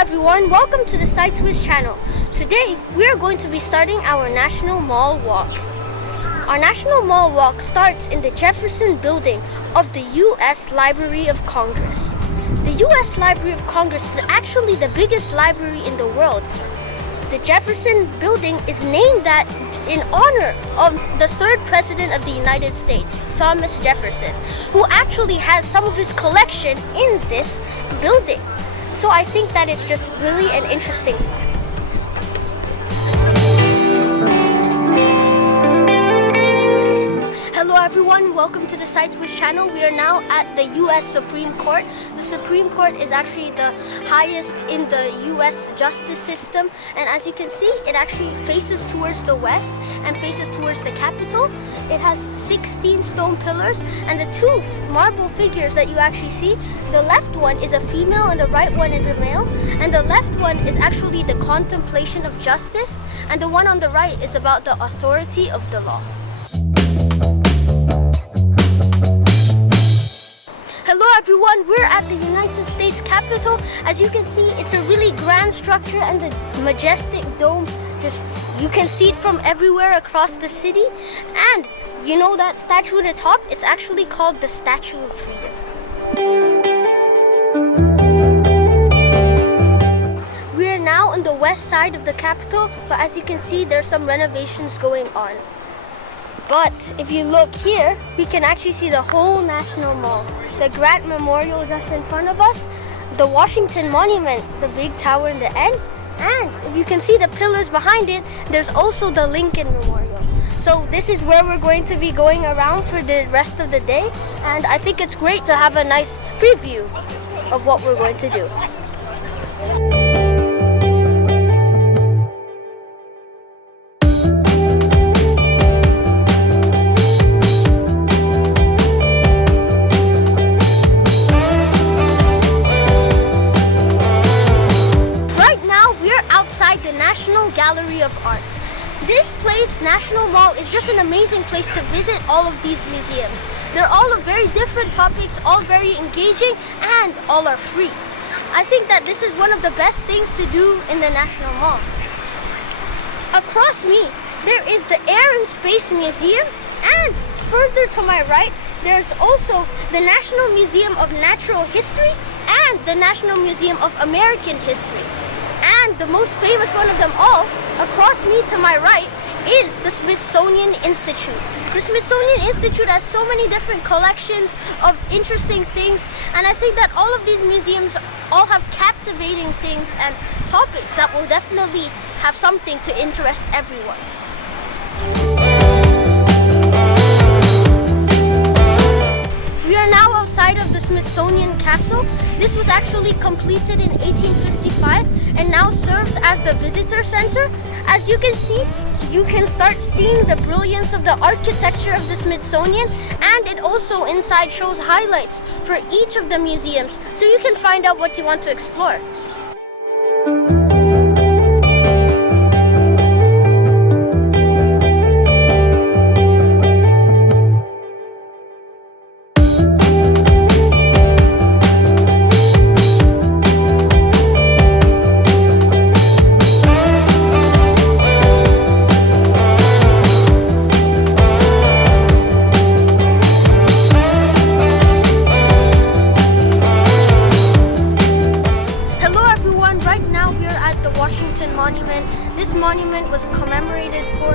everyone, welcome to the SiteSwiss channel. Today we are going to be starting our National Mall Walk. Our National Mall Walk starts in the Jefferson Building of the U.S. Library of Congress. The U.S. Library of Congress is actually the biggest library in the world. The Jefferson Building is named that in honor of the third president of the United States, Thomas Jefferson, who actually has some of his collection in this building. So I think that it's just really an interesting fact. Hello everyone, welcome to the SiteSwiss channel. We are now at the U.S. Supreme Court. The Supreme Court is actually the highest in the U.S. justice system, and as you can see, it actually faces towards the west and faces towards the Capitol. It has 16 stone pillars, and the two marble figures that you actually see, the left one is a female and the right one is a male, and the left one is actually the contemplation of justice, and the one on the right is about the authority of the law. Hello everyone, we're at the United States Capitol. As you can see, it's a really grand structure, and the majestic dome, you can see it from everywhere across the city. And you know that statue at the top? It's actually called the Statue of Freedom. We are now on the west side of the Capitol, but as you can see, there's some renovations going on. But if you look here, we can actually see the whole National Mall. The Grant Memorial just in front of us, the Washington Monument, the big tower in the end, and if you can see the pillars behind it, there's also the Lincoln Memorial. So this is where we're going to be going around for the rest of the day, and I think it's great to have a nice preview of what we're going to do. Gallery of Art. This place, National Mall, is just an amazing place to visit all of these museums. They're all of very different topics, all very engaging, and all are free. I think that this is one of the best things to do in the National Mall. Across me, there is the Air and Space Museum, and further to my right, there's also the National Museum of Natural History and the National Museum of American History. And the most famous one of them all, across me to my right, is the Smithsonian Institute. The Smithsonian Institute has so many different collections of interesting things, and I think that all of these museums all have captivating things and topics that will definitely have something to interest everyone. We are now outside of the Smithsonian Castle. This was actually completed in 1855 and now serves as the visitor center. As you can see, you can start seeing the brilliance of the architecture of the Smithsonian, and it also inside shows highlights for each of the museums, so you can find out what you want to explore. This monument was commemorated for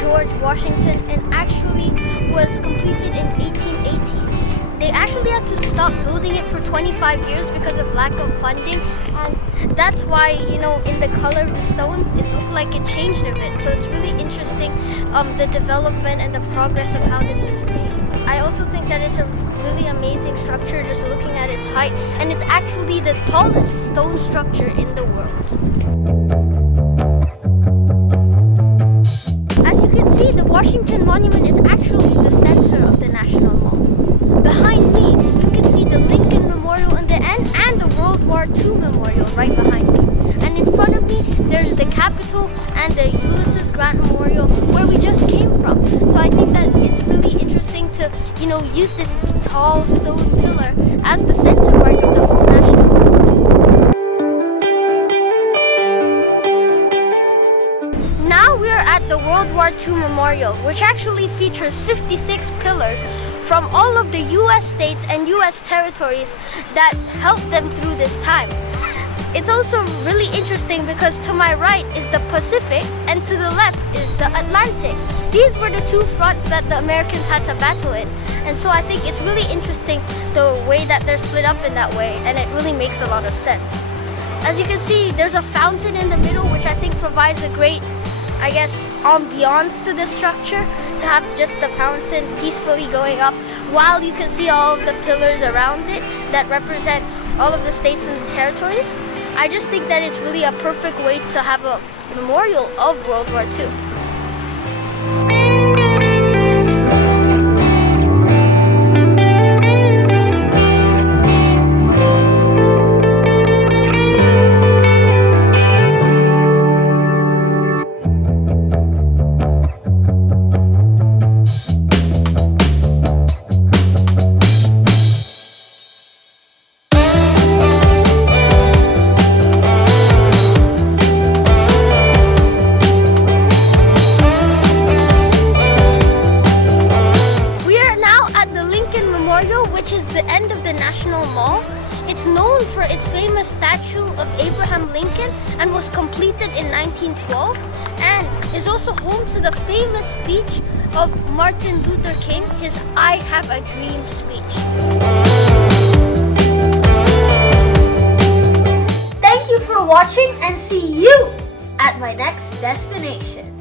George Washington and actually was completed in 1880. They actually had to stop building it for 25 years because of lack of funding, and that's why, you know, in the color of the stones, it looked like it changed a bit. So it's really interesting, the development and the progress of how this was made. I also think that it's a really amazing structure just looking at its height, and it's actually the tallest stone structure in the world. The Washington Monument is actually the center of the National Mall. Behind me, you can see the Lincoln Memorial in the end and the World War II Memorial right behind me. And in front of me, there's the Capitol and the Ulysses Grant Memorial where we just came from. So I think that it's really interesting to, you know, use this tall stone pillar as the center part of the whole National Mall. World War II Memorial, which actually features 56 pillars from all of the US states and US territories that helped them through this time. It's also really interesting because to my right is the Pacific and to the left is the Atlantic. These were the two fronts that the Americans had to battle in. And so I think it's really interesting the way that they're split up in that way, and it really makes a lot of sense. As you can see, there's a fountain in the middle, which I think provides a great, I guess, ambiance to this structure, to have just the fountain peacefully going up while you can see all of the pillars around it that represent all of the states and the territories. I just think that it's really a perfect way to have a memorial of World War II. Which is the end of the National Mall. It's known for its famous statue of Abraham Lincoln and was completed in 1912, and is also home to the famous speech of Martin Luther King, his "I Have a Dream" speech. Thank you for watching, and see you at my next destination.